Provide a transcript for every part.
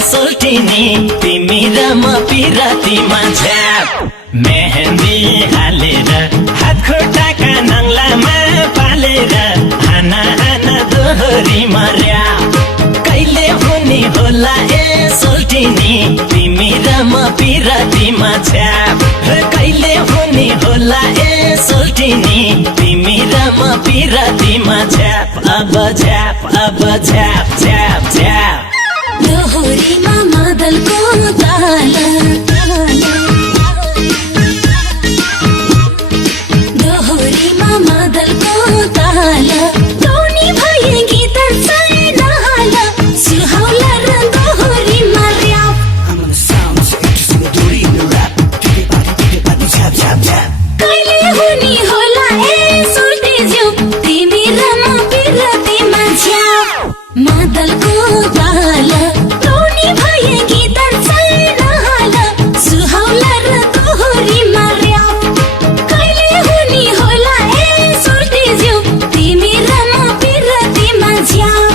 सोल्टिनी तिमी र म पिरतीमा छ्याप मेहन्दी हालेर हात खुट्टाका नङ्लामा पालेर हाना हाना दोहोरी मर्या कहिले हुने होला ए सोल्टिनी तिमी र म पिरतीमा छ्याप कहिले हुने होला ए सोल्टिनी तिमी र म पिरतीमा छ्याप अब छ्याप छ्याप छ्याप दोहोरीमा मादलको ताल दोहोरीमा मादलको ताल टोनी भए गीत छैन हाल सुहाउला र दोहोरीमा र्याप कहिले हुने होला ए सोल्टिज्यू तिमी र म पिरतीमा छ्याप मादलको ताल टोनी भए गीत छैन हाल सुहाउला र दोहोरीमा र्याप कहिले हुने होला ए सोल्टिज्यू तिमी र म पिरतीमा छ्याप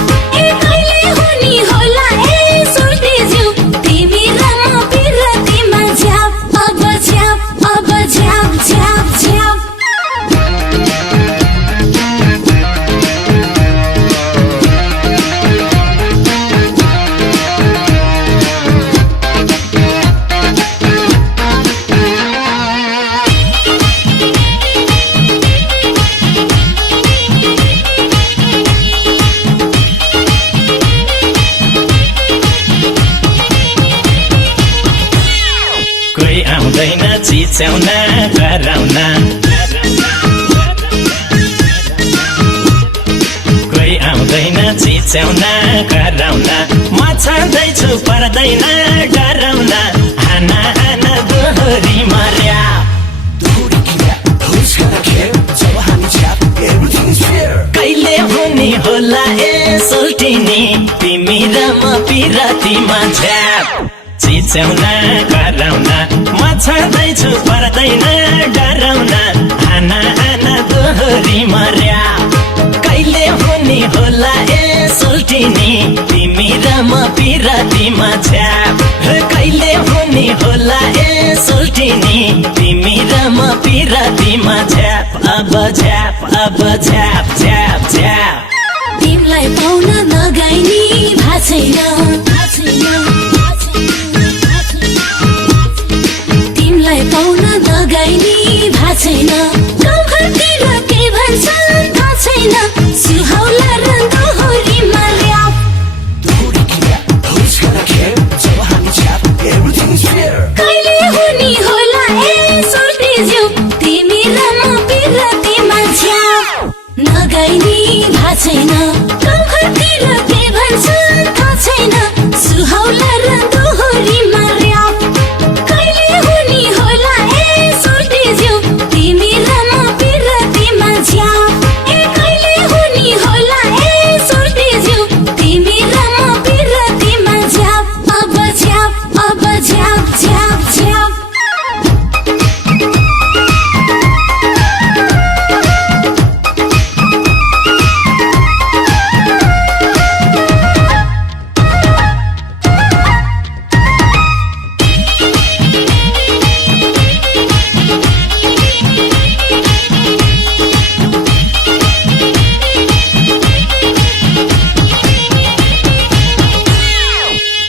कहिले हुने होला ए सोल्टिज्यू तिमी र म पिरतीमा छ्याप अब छ्याप छ्याप छ्याप कोही आउँदैन चिच्याउन कराउन कोही आउँदैन चिच्याउन कराउन म छँदैछु पर्दैन डराउन हाना हाना दोहोरी मर्या कहिले हुने होला ए सोल्टिनी तिमी र म पिरतीमा छ्याप चिच्याउन कराउन म छँदैछु पर्दैन डराउन हाना हाना दोहोरी मर्या कहिले हुने होला ए सोल्टिनी तिमी र म पिरतीमा छ्याप कहिले हुने होला ए सोल्टिनी तिमी र म पिरतीमा छ्याप अब छ्याप छ्याप तिमीलाई पाउन नगाइनी भाछैन तिमीलाई पाउन नगाइनी भाछैन गाउँघरतिर के भन्छन् थाहा छैन सुहाउला र दोहोरीमा र्याप कहिले हुने होला ए सोल्टिज्यू तिमी र म पिरतीमा छ्याप नगाइनी भाछैन गाउँघरतिर के भन्छन् थाहा छैन सुहाउला र दोहोरीमा र्याप कहिले हुने होला ए सोल्टिज्यू तिमी र म पिरतीमा छ्याप कहिले हुने होला ए सोल्टिज्यू तिमी र म पिरतीमा छ्याप अब छ्याप छ्याप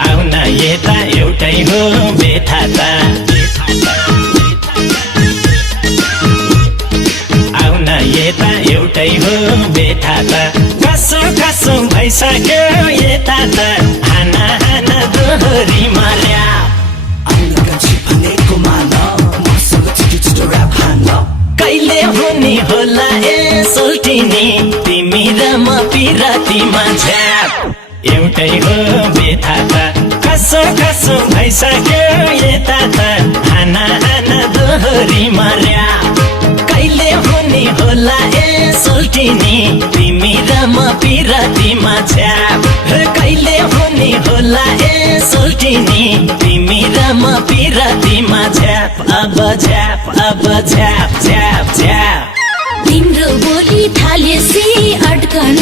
आउन यता एउटै हो बेथा त आउन यता एउटै हो बेथा त कसो भइसक्यो यता त हाना हाना दोहोरी मर्या कहिले हुने होला ए सोल्टिनी तिमी र म पिरतीमा छ्याप एउटै हो बेथा त कसो भइसक्यो यता त हाना हाना दोहोरी मर्या कहिले हुने होला ए सोल्टिनी तिमी र म पिरतीमा छ्याप कहिले हुने होला ए सोल्टिनी तिमी र म पिरतीमा छ्याप अब छ्याप तिम्रो बोली थालेसी अड्कन